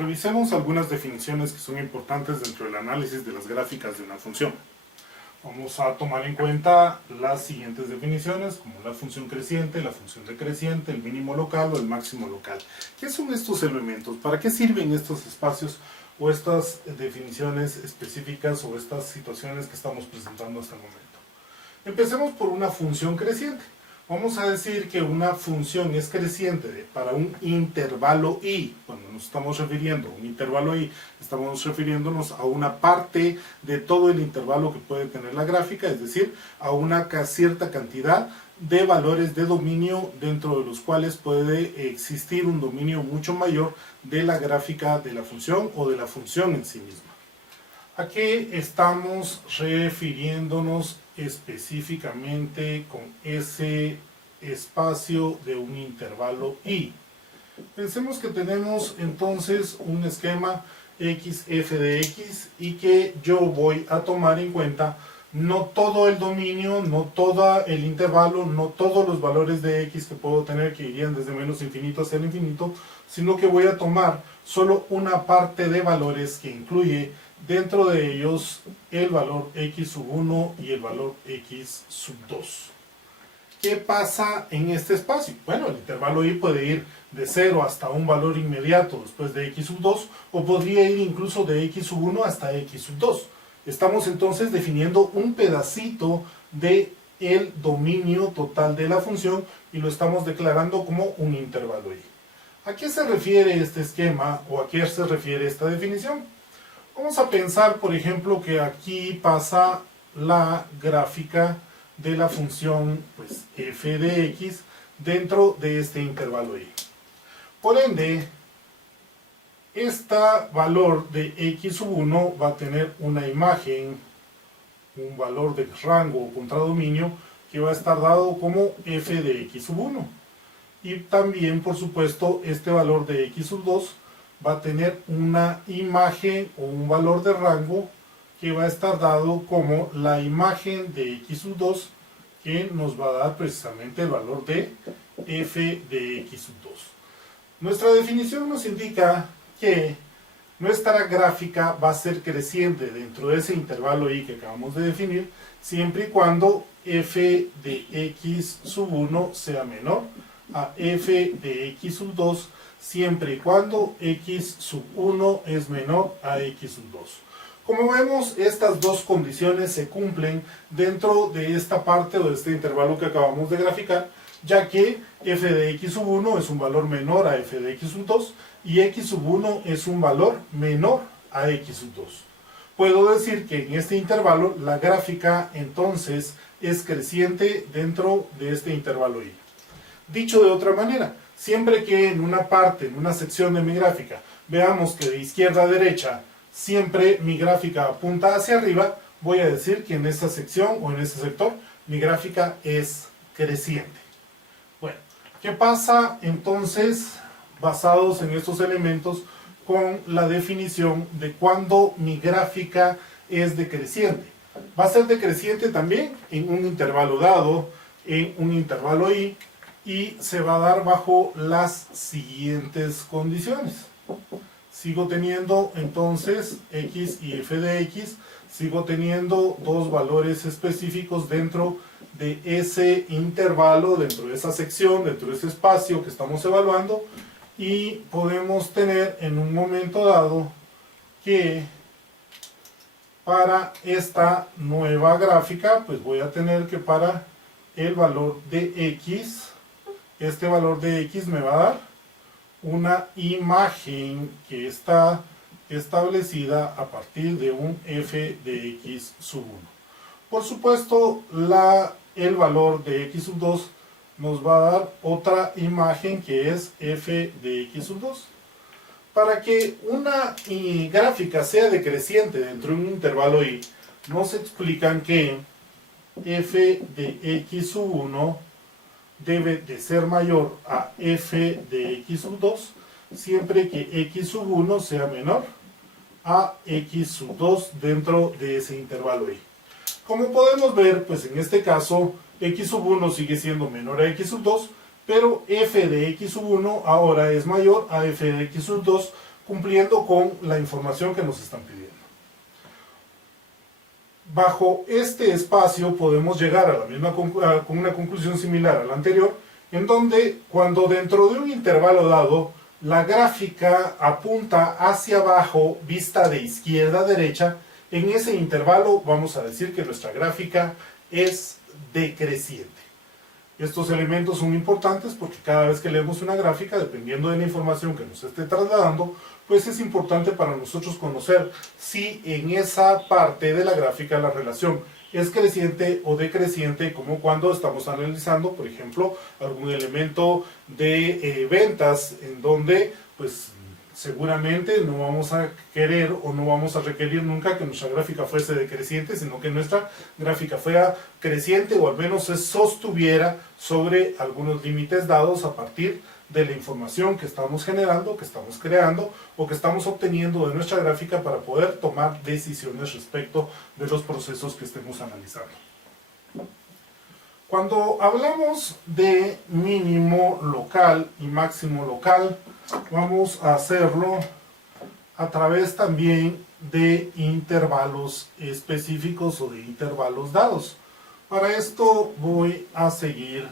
Revisemos algunas definiciones que son importantes dentro del análisis de las gráficas de una función. Vamos a tomar en cuenta las siguientes definiciones, como la función creciente, la función decreciente, el mínimo local o el máximo local. ¿Qué son estos elementos? ¿Para qué sirven estos espacios o estas definiciones específicas o estas situaciones que estamos presentando hasta el momento? Empecemos por una función creciente. Vamos a decir que una función es creciente para un intervalo i. Cuando nos estamos refiriendo a un intervalo i, estamos refiriéndonos a una parte de todo el intervalo que puede tener la gráfica, es decir, a una cierta cantidad de valores de dominio dentro de los cuales puede existir un dominio mucho mayor de la gráfica de la función o de la función en sí misma. ¿A qué estamos refiriéndonos específicamente con ese espacio de un intervalo i? Pensemos que tenemos entonces un esquema x, f de x y que yo voy a tomar en cuenta no todo el dominio, no todo el intervalo, no todos los valores de x que puedo tener que irían desde menos infinito hacia el infinito, sino que voy a tomar solo una parte de valores que incluye dentro de ellos el valor x sub 1 y el valor x sub 2. ¿Qué pasa en este espacio? Bueno, el intervalo i puede ir de 0 hasta un valor inmediato después de x sub 2, o podría ir incluso de x sub 1 hasta x sub 2. Estamos entonces definiendo un pedacito del dominio total de la función y lo estamos declarando como un intervalo i. ¿A qué se refiere este esquema o a qué se refiere esta definición? Vamos a pensar, por ejemplo, que aquí pasa la gráfica de la función pues, f de x dentro de este intervalo i. Por ende, este valor de x sub 1 va a tener una imagen, un valor de rango o contradominio que va a estar dado como f de x sub 1. Y también, por supuesto, este valor de x sub 2 va a tener una imagen o un valor de rango que va a estar dado como la imagen de x sub 2, que nos va a dar precisamente el valor de f de x sub 2. Nuestra definición nos indica que nuestra gráfica va a ser creciente dentro de ese intervalo i que acabamos de definir, siempre y cuando f de x sub 1 sea menor a f de x sub 2, siempre y cuando x sub 1 es menor a x sub 2. Como vemos, estas dos condiciones se cumplen dentro de esta parte o de este intervalo que acabamos de graficar, ya que f de x sub 1 es un valor menor a f de x sub 2 y x sub 1 es un valor menor a x sub 2. Puedo decir que en este intervalo la gráfica entonces es creciente dentro de este intervalo i. Dicho de otra manera, siempre que en una parte, en una sección de mi gráfica, veamos que de izquierda a derecha siempre mi gráfica apunta hacia arriba, voy a decir que en esa sección o en ese sector mi gráfica es creciente. Bueno, ¿qué pasa entonces basados en estos elementos con la definición de cuándo mi gráfica es decreciente? Va a ser decreciente también en un intervalo dado, en un intervalo i, y se va a dar bajo las siguientes condiciones. Sigo teniendo entonces x y f de x, sigo teniendo dos valores específicos dentro de ese intervalo, dentro de esa sección, dentro de ese espacio que estamos evaluando, y podemos tener en un momento dado que para esta nueva gráfica, pues voy a tener que para el valor de x, este valor de x me va a dar una imagen que está establecida a partir de un f de x sub 1. Por supuesto, el valor de x sub 2 nos va a dar otra imagen que es f de x sub 2. Para que una gráfica sea decreciente dentro de un intervalo i, nos explican que f de x sub 1 debe de ser mayor a f de x sub 2 siempre que x sub 1 sea menor a x sub 2 dentro de ese intervalo i. Como podemos ver, pues en este caso x sub 1 sigue siendo menor a x sub 2, pero f de x sub 1 ahora es mayor a f de x sub 2 cumpliendo con la información que nos están pidiendo. Bajo este espacio podemos llegar a la misma con una conclusión similar a la anterior, en donde cuando dentro de un intervalo dado la gráfica apunta hacia abajo, vista de izquierda a derecha, en ese intervalo vamos a decir que nuestra gráfica es decreciente. Estos elementos son importantes porque cada vez que leemos una gráfica, dependiendo de la información que nos esté trasladando, pues es importante para nosotros conocer si en esa parte de la gráfica la relación es creciente o decreciente, como cuando estamos analizando, por ejemplo, algún elemento de ventas, en donde pues seguramente no vamos a querer o no vamos a requerir nunca que nuestra gráfica fuese decreciente, sino que nuestra gráfica fuera creciente o al menos se sostuviera sobre algunos límites dados a partir de la información que estamos generando, que estamos creando o que estamos obteniendo de nuestra gráfica para poder tomar decisiones respecto de los procesos que estemos analizando. Cuando hablamos de mínimo local y máximo local, vamos a hacerlo a través también de intervalos específicos o de intervalos dados. Para esto voy a seguir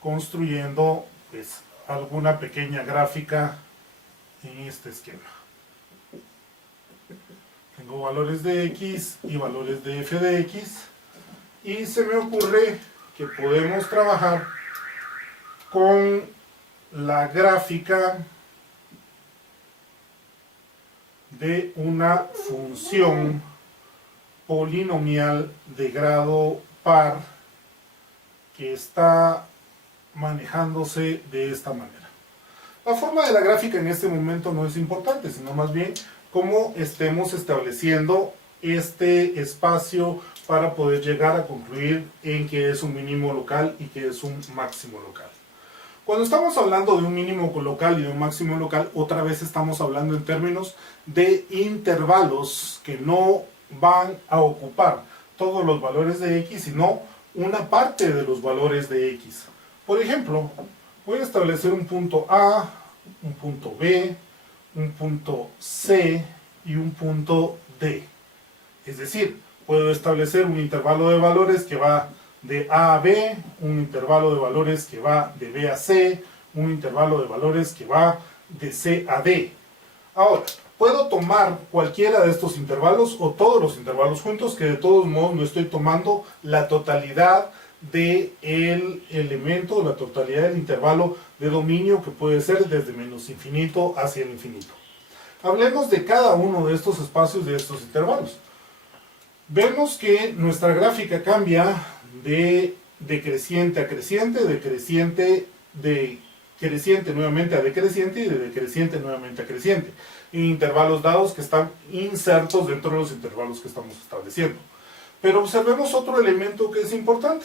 construyendo pues, alguna pequeña gráfica en este esquema. Tengo valores de x y valores de f de x y se me ocurre que podemos trabajar con la gráfica de una función polinomial de grado par que está manejándose de esta manera. La forma de la gráfica en este momento no es importante, sino más bien cómo estemos estableciendo este espacio para poder llegar a concluir en qué es un mínimo local y qué es un máximo local. Cuando estamos hablando de un mínimo local y de un máximo local, otra vez estamos hablando en términos de intervalos que no van a ocupar todos los valores de x, sino una parte de los valores de x. Por ejemplo, voy a establecer un punto A, un punto B, un punto C y un punto D. Es decir, puedo establecer un intervalo de valores que va de A a B, un intervalo de valores que va de B a C, un intervalo de valores que va de C a D. Ahora, puedo tomar cualquiera de estos intervalos o todos los intervalos juntos, que de todos modos no estoy tomando la totalidad del elemento, la totalidad del intervalo de dominio que puede ser desde menos infinito hacia el infinito. Hablemos de cada uno de estos espacios, de estos intervalos. Vemos que nuestra gráfica cambia de decreciente a creciente, de creciente nuevamente a decreciente y de decreciente nuevamente a creciente, en intervalos dados que están insertos dentro de los intervalos que estamos estableciendo. Pero observemos otro elemento que es importante.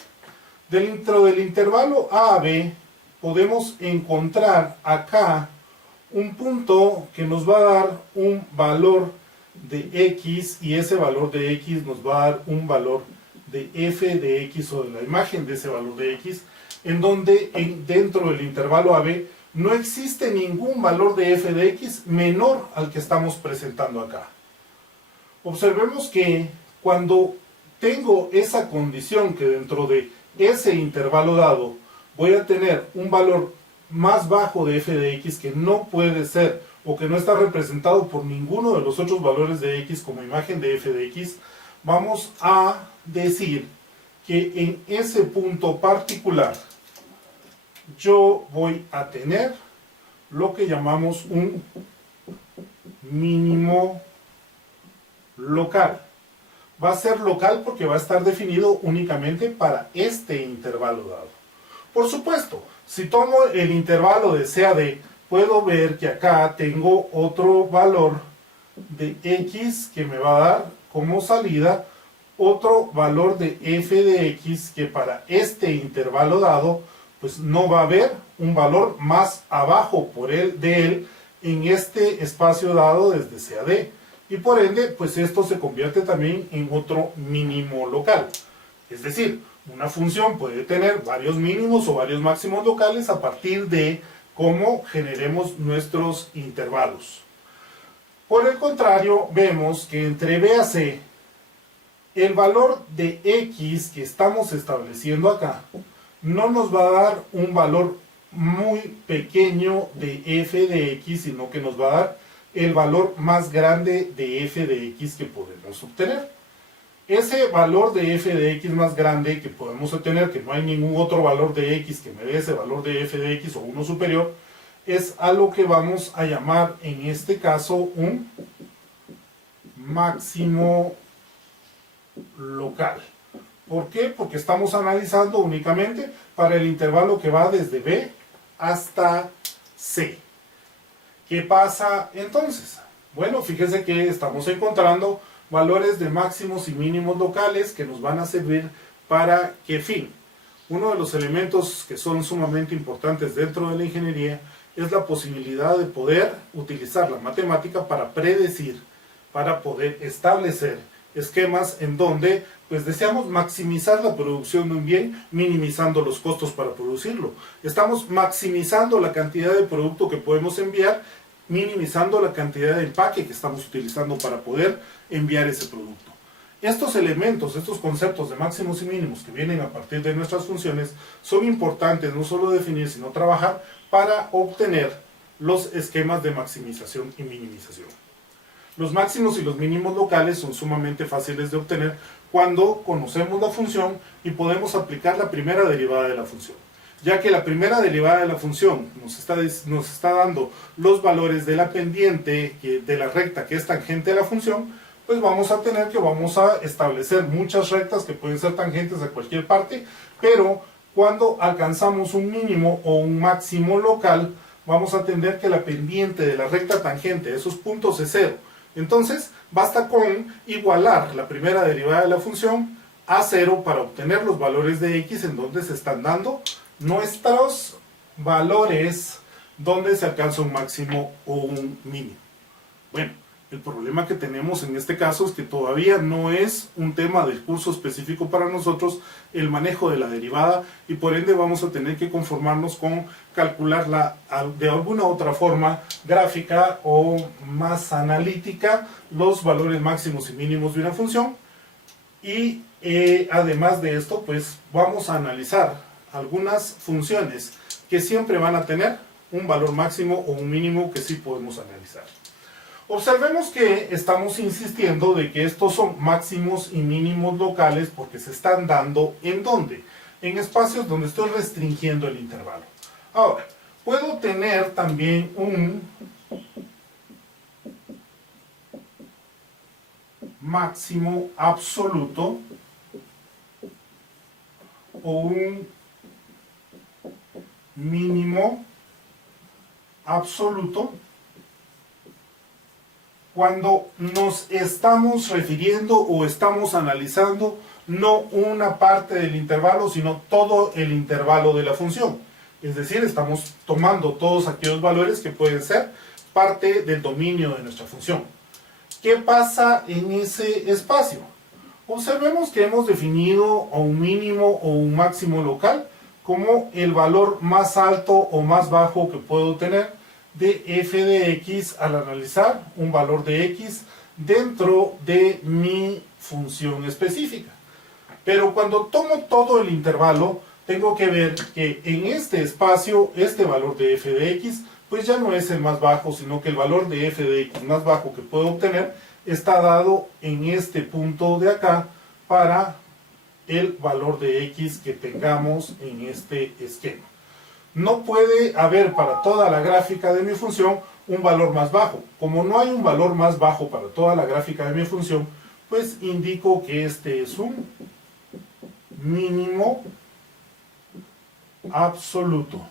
Dentro del intervalo A a B podemos encontrar acá un punto que nos va a dar un valor de x y ese valor de x nos va a dar un valor de f de x o de la imagen de ese valor de x, en donde dentro del intervalo AB no existe ningún valor de f de x menor al que estamos presentando acá. Observemos que cuando tengo esa condición que dentro de ese intervalo dado voy a tener un valor más bajo de f de x que no puede ser o que no está representado por ninguno de los otros valores de x como imagen de f de x, vamos a decir que en ese punto particular yo voy a tener lo que llamamos un mínimo local. Va a ser local porque va a estar definido únicamente para este intervalo dado. Por supuesto, si tomo el intervalo de C a D, puedo ver que acá tengo otro valor de x que me va a dar como salida otro valor de f de x que para este intervalo dado pues no va a haber un valor más abajo de él en este espacio dado desde C a D. Y por ende, pues esto se convierte también en otro mínimo local. Es decir, una función puede tener varios mínimos o varios máximos locales a partir de cómo generemos nuestros intervalos. Por el contrario, vemos que entre B a C, el valor de X que estamos estableciendo acá, no nos va a dar un valor muy pequeño de f de x, sino que nos va a dar el valor más grande de f de x que podemos obtener. Ese valor de f de x más grande que podemos obtener, que no hay ningún otro valor de x que me dé ese valor de f de x o uno superior, es a lo que vamos a llamar en este caso un máximo local. ¿Por qué? Porque estamos analizando únicamente para el intervalo que va desde B hasta C. ¿Qué pasa entonces? Bueno, fíjense que estamos encontrando valores de máximos y mínimos locales que nos van a servir para ¿qué fin? Uno de los elementos que son sumamente importantes dentro de la ingeniería es la posibilidad de poder utilizar la matemática para predecir, para poder establecer esquemas en donde pues deseamos maximizar la producción de un bien minimizando los costos para producirlo. Estamos maximizando la cantidad de producto que podemos enviar, minimizando la cantidad de empaque que estamos utilizando para poder enviar ese producto. Estos elementos, estos conceptos de máximos y mínimos que vienen a partir de nuestras funciones son importantes no solo definir sino trabajar para obtener los esquemas de maximización y minimización. Los máximos y los mínimos locales son sumamente fáciles de obtener cuando conocemos la función y podemos aplicar la primera derivada de la función. Ya que la primera derivada de la función nos está dando los valores de la pendiente de la recta que es tangente a la función, pues vamos a tener que vamos a establecer muchas rectas que pueden ser tangentes a cualquier parte, pero cuando alcanzamos un mínimo o un máximo local, vamos a tener que la pendiente de la recta tangente, esos puntos es cero. Entonces, basta con igualar la primera derivada de la función a cero para obtener los valores de x en donde se están dando nuestros valores donde se alcanza un máximo o un mínimo. Bueno, el problema que tenemos en este caso es que todavía no es un tema del curso específico para nosotros el manejo de la derivada y por ende vamos a tener que conformarnos con calcularla de alguna otra forma gráfica o más analítica los valores máximos y mínimos de una función y además de esto pues vamos a analizar algunas funciones que siempre van a tener un valor máximo o un mínimo que sí podemos analizar. Observemos que estamos insistiendo de que estos son máximos y mínimos locales porque se están dando ¿en dónde? En espacios donde estoy restringiendo el intervalo. Ahora, puedo tener también un máximo absoluto o un mínimo absoluto cuando nos estamos refiriendo o estamos analizando no una parte del intervalo, sino todo el intervalo de la función. Es decir, estamos tomando todos aquellos valores que pueden ser parte del dominio de nuestra función. ¿Qué pasa en ese espacio? Observemos que hemos definido un mínimo o un máximo local como el valor más alto o más bajo que puedo tener de f de x al analizar un valor de x dentro de mi función específica. Pero cuando tomo todo el intervalo, tengo que ver que en este espacio, este valor de f de x, pues ya no es el más bajo, sino que el valor de f de x más bajo que puedo obtener está dado en este punto de acá para el valor de x que tengamos en este esquema. No puede haber para toda la gráfica de mi función un valor más bajo. Como no hay un valor más bajo para toda la gráfica de mi función, pues indico que este es un mínimo absoluto.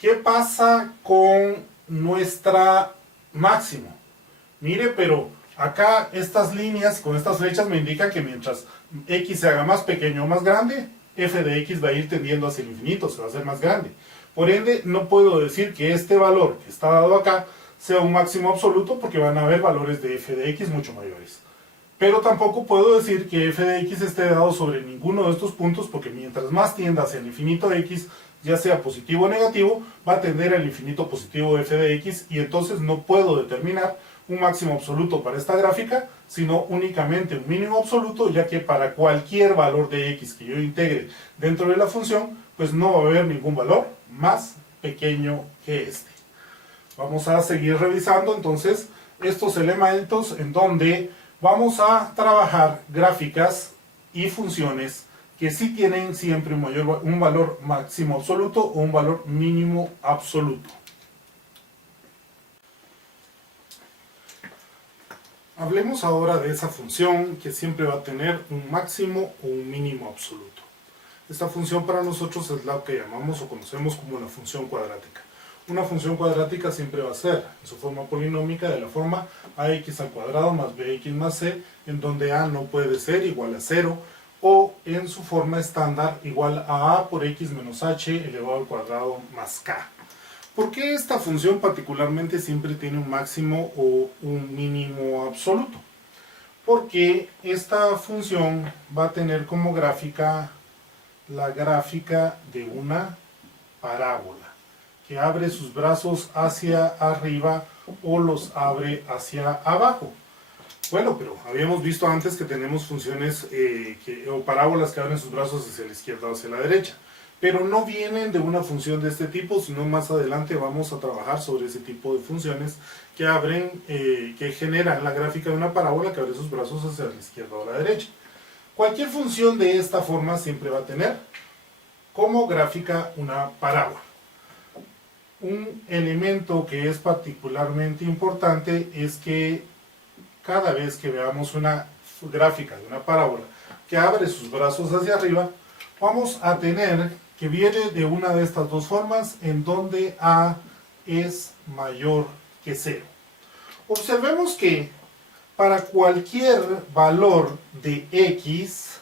¿Qué pasa con nuestra máximo? Mire, pero acá estas líneas con estas flechas me indican que mientras x se haga más pequeño o más grande, f de x va a ir tendiendo hacia el infinito, se va a hacer más grande. Por ende, no puedo decir que este valor que está dado acá sea un máximo absoluto porque van a haber valores de f de x mucho mayores. Pero tampoco puedo decir que f de x esté dado sobre ninguno de estos puntos porque mientras más tienda hacia el infinito x, ya sea positivo o negativo, va a tender al infinito positivo de f de x, y entonces no puedo determinar un máximo absoluto para esta gráfica, sino únicamente un mínimo absoluto, ya que para cualquier valor de x que yo integre dentro de la función, pues no va a haber ningún valor más pequeño que este. Vamos a seguir revisando entonces estos elementos en donde vamos a trabajar gráficas y funciones que sí tienen siempre un valor máximo absoluto o un valor mínimo absoluto. Hablemos ahora de esa función que siempre va a tener un máximo o un mínimo absoluto. Esta función para nosotros es la que llamamos o conocemos como la función cuadrática. Una función cuadrática siempre va a ser, en su forma polinómica, de la forma ax al cuadrado más bx más c, en donde a no puede ser igual a 0, o en su forma estándar igual a por x menos h elevado al cuadrado más k. ¿Por qué esta función particularmente siempre tiene un máximo o un mínimo absoluto? Porque esta función va a tener como gráfica la gráfica de una parábola que abre sus brazos hacia arriba o los abre hacia abajo. Bueno, pero habíamos visto antes que tenemos funciones o parábolas que abren sus brazos hacia la izquierda o hacia la derecha, pero no vienen de una función de este tipo, sino más adelante vamos a trabajar sobre ese tipo de funciones que generan la gráfica de una parábola que abre sus brazos hacia la izquierda o la derecha. Cualquier función de esta forma siempre va a tener como gráfica una parábola. Un elemento que es particularmente importante es que cada vez que veamos una gráfica de una parábola que abre sus brazos hacia arriba, vamos a tener que viene de una de estas dos formas en donde a es mayor que 0. Observemos que para cualquier valor de x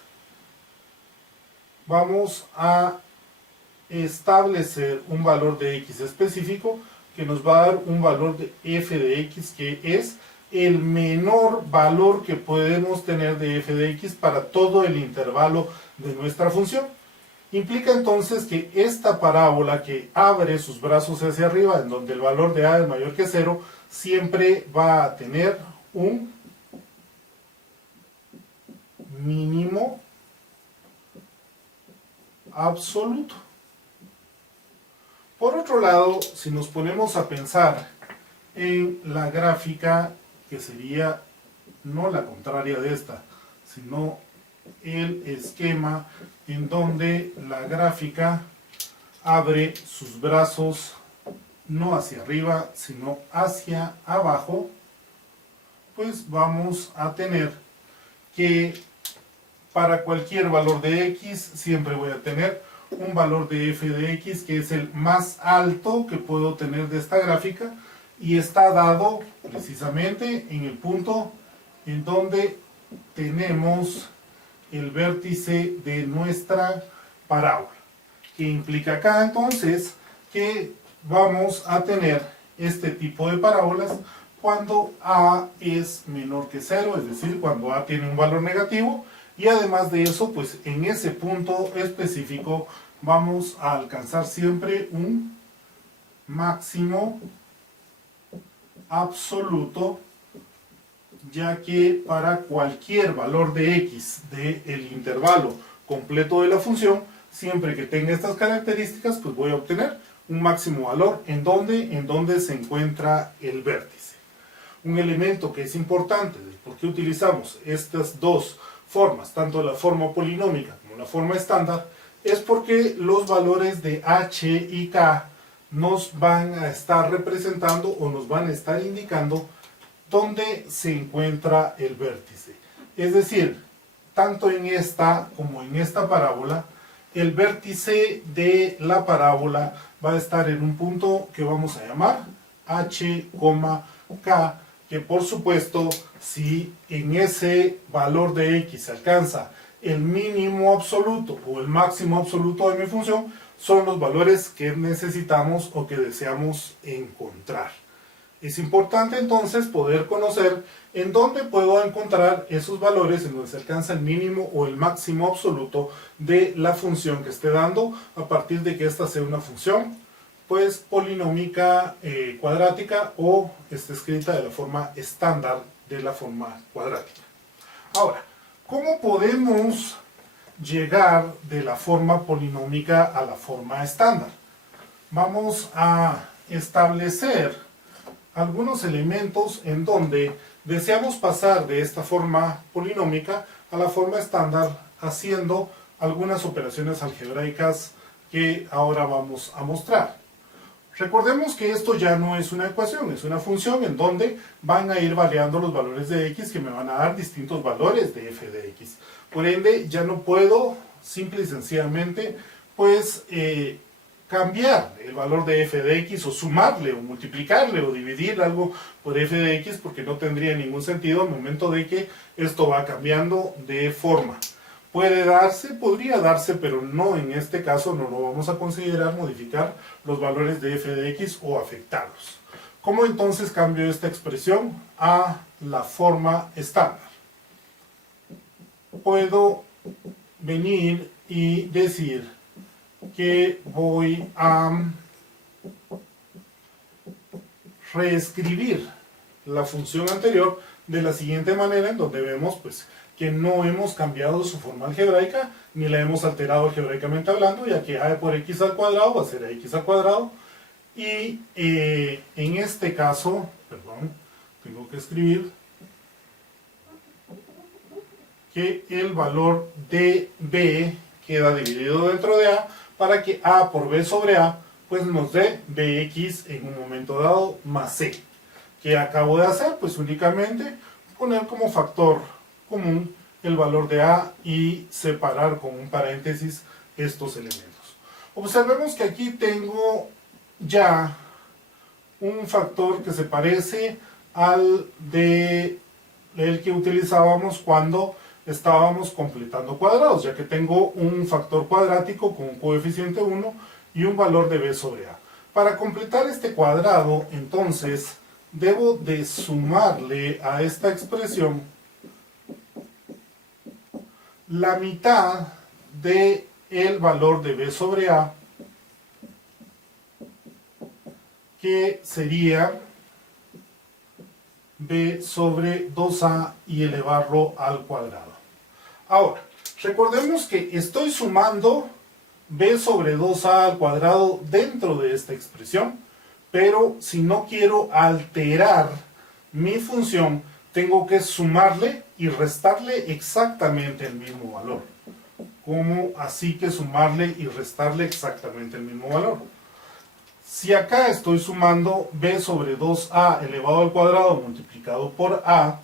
vamos a establecer un valor de x específico que nos va a dar un valor de f de x, que es el menor valor que podemos tener de f de x para todo el intervalo de nuestra función. Implica entonces que esta parábola que abre sus brazos hacia arriba, en donde el valor de a es mayor que 0, siempre va a tener un mínimo absoluto. Por otro lado, si nos ponemos a pensar en la gráfica que sería no la contraria de esta, sino el esquema en donde la gráfica abre sus brazos no hacia arriba, sino hacia abajo, pues vamos a tener que para cualquier valor de x siempre voy a tener un valor de f de x que es el más alto que puedo tener de esta gráfica, y está dado precisamente en el punto en donde tenemos el vértice de nuestra parábola, que implica acá entonces que vamos a tener este tipo de parábolas cuando a es menor que 0, es decir, cuando a tiene un valor negativo, y además de eso, pues en ese punto específico vamos a alcanzar siempre un máximo absoluto, ya que para cualquier valor de x del intervalo completo de la función, siempre que tenga estas características, pues voy a obtener un máximo valor en donde se encuentra el vértice. Un elemento que es importante de por qué utilizamos estas dos formas, tanto la forma polinómica como la forma estándar, es porque los valores de h y k nos van a estar representando o nos van a estar indicando dónde se encuentra el vértice. Es decir, tanto en esta como en esta parábola, el vértice de la parábola va a estar en un punto que vamos a llamar h, k, que por supuesto, si en ese valor de x se alcanza el mínimo absoluto o el máximo absoluto de mi función, son los valores que necesitamos o que deseamos encontrar. Es importante entonces poder conocer en dónde puedo encontrar esos valores en donde se alcanza el mínimo o el máximo absoluto de la función que esté dando a partir de que esta sea una función pues polinómica cuadrática o esté escrita de la forma estándar de la forma cuadrática. Ahora, ¿cómo podemos llegar de la forma polinómica a la forma estándar? Vamos a establecer algunos elementos en donde deseamos pasar de esta forma polinómica a la forma estándar haciendo algunas operaciones algebraicas que ahora vamos a mostrar. Recordemos que esto ya no es una ecuación, es una función en donde van a ir variando los valores de x que me van a dar distintos valores de f de x. Por ende, ya no puedo simple y sencillamente pues cambiar el valor de f de x o sumarle o multiplicarle o dividir algo por f de x porque no tendría ningún sentido al momento de que esto va cambiando de forma. Puede darse, podría darse, pero no en este caso, no lo vamos a considerar modificar los valores de f de x o afectarlos. ¿Cómo entonces cambio esta expresión a la forma estándar? Puedo venir y decir que voy a reescribir la función anterior de la siguiente manera, en donde vemos pues que no hemos cambiado su forma algebraica, ni la hemos alterado algebraicamente hablando, ya que a por x al cuadrado va a ser ax al cuadrado, y en este caso, perdón, tengo que escribir que el valor de b queda dividido dentro de a, para que a por b sobre a, pues nos dé bx en un momento dado más c. ¿Qué acabo de hacer? Pues únicamente poner como factor común el valor de a y separar con un paréntesis estos elementos. Observemos que aquí tengo ya un factor que se parece al de el que utilizábamos cuando estábamos completando cuadrados, ya que tengo un factor cuadrático con un coeficiente 1 y un valor de b sobre a. Para completar este cuadrado, entonces, debo de sumarle a esta expresión la mitad de el valor de b sobre a, que sería b sobre 2a y elevarlo al cuadrado. Ahora, recordemos que estoy sumando b sobre 2a al cuadrado dentro de esta expresión, pero si no quiero alterar mi función, tengo que sumarle y restarle exactamente el mismo valor. ¿Cómo así que sumarle y restarle exactamente el mismo valor? Si acá estoy sumando b sobre 2a elevado al cuadrado multiplicado por a,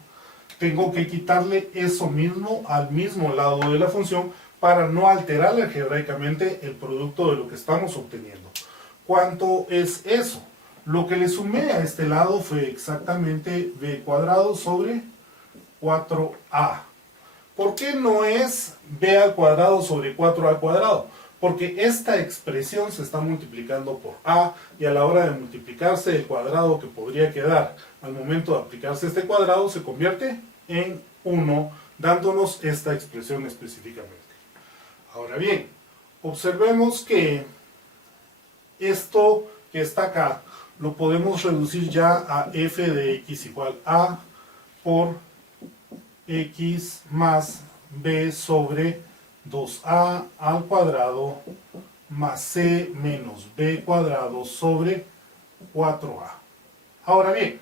tengo que quitarle eso mismo al mismo lado de la función para no alterar algebraicamente el producto de lo que estamos obteniendo. ¿Cuánto es eso? Lo que le sumé a este lado fue exactamente b cuadrado sobre 4a. ¿Por qué no es b al cuadrado sobre 4a al cuadrado? Porque esta expresión se está multiplicando por a y a la hora de multiplicarse el cuadrado que podría quedar al momento de aplicarse este cuadrado se convierte en 1, dándonos esta expresión específicamente. Ahora bien, observemos que esto que está acá lo podemos reducir ya a f de x igual a por x más b sobre 2a al cuadrado más c menos b cuadrado sobre 4a. Ahora bien,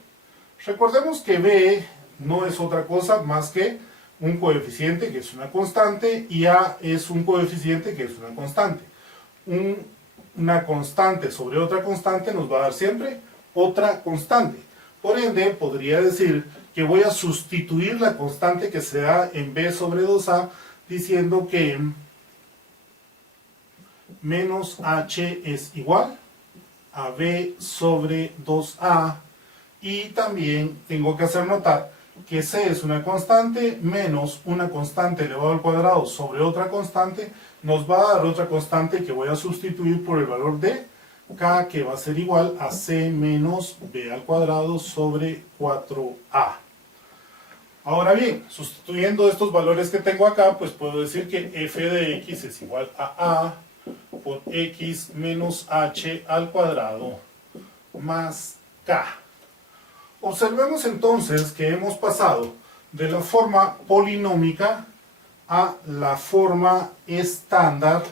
recordemos que b no es otra cosa más que un coeficiente que es una constante y a es un coeficiente que es una constante. Una constante sobre otra constante nos va a dar siempre otra constante. Por ende, podría decir que voy a sustituir la constante que se da en b sobre 2a diciendo que menos h es igual a b sobre 2a y también tengo que hacer notar que c es una constante menos una constante elevado al cuadrado sobre otra constante nos va a dar otra constante que voy a sustituir por el valor de K, que va a ser igual a C menos B al cuadrado sobre 4A. Ahora bien, sustituyendo estos valores que tengo acá, pues puedo decir que f de x es igual a por x menos h al cuadrado más k. Observemos entonces que hemos pasado de la forma polinómica a la forma estándar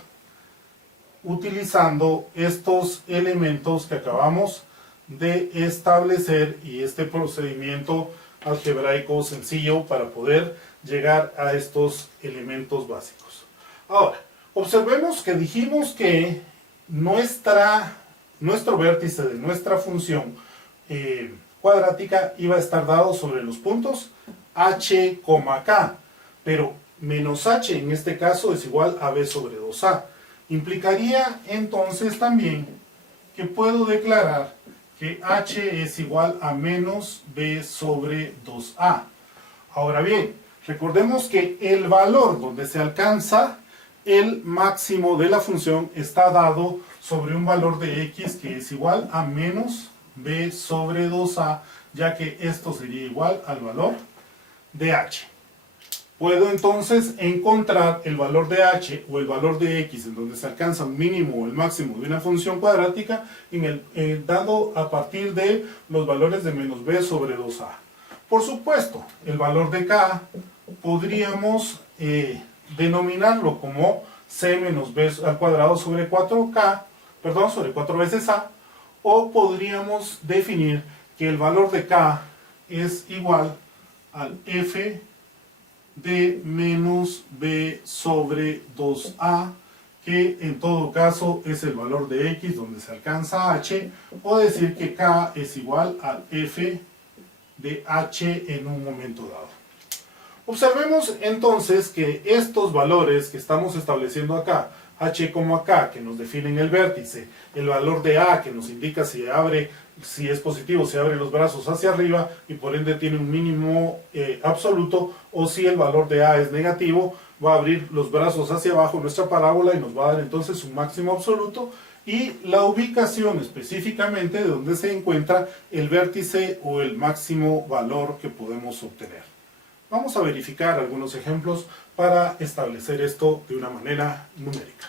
utilizando estos elementos que acabamos de establecer y este procedimiento algebraico sencillo para poder llegar a estos elementos básicos. Ahora, observemos que dijimos que nuestro vértice de nuestra función cuadrática iba a estar dado sobre los puntos h, k, pero menos h en este caso es igual a b sobre 2a. Implicaría entonces también que puedo declarar que h es igual a menos b sobre 2a. Ahora bien, recordemos que el valor donde se alcanza el máximo de la función está dado sobre un valor de x que es igual a menos b sobre 2a, ya que esto sería igual al valor de h. Puedo entonces encontrar el valor de h o el valor de x en donde se alcanza un mínimo o el máximo de una función cuadrática dado a partir de los valores de menos b sobre 2a. Por supuesto, el valor de k podríamos denominarlo como c menos b al cuadrado sobre 4k, perdón, sobre 4 veces a, o podríamos definir que el valor de k es igual al f de menos b sobre 2a, que en todo caso es el valor de x donde se alcanza h, o decir que k es igual al f de h en un momento dado. Observemos entonces que estos valores que estamos estableciendo acá, h como k, que nos definen el vértice, el valor de a, que nos indica si es positivo, si abre los brazos hacia arriba y por ende tiene un mínimo absoluto, o si el valor de a es negativo, va a abrir los brazos hacia abajo nuestra parábola y nos va a dar entonces un máximo absoluto, y la ubicación específicamente de donde se encuentra el vértice o el máximo valor que podemos obtener. Vamos a verificar algunos ejemplos para establecer esto de una manera numérica.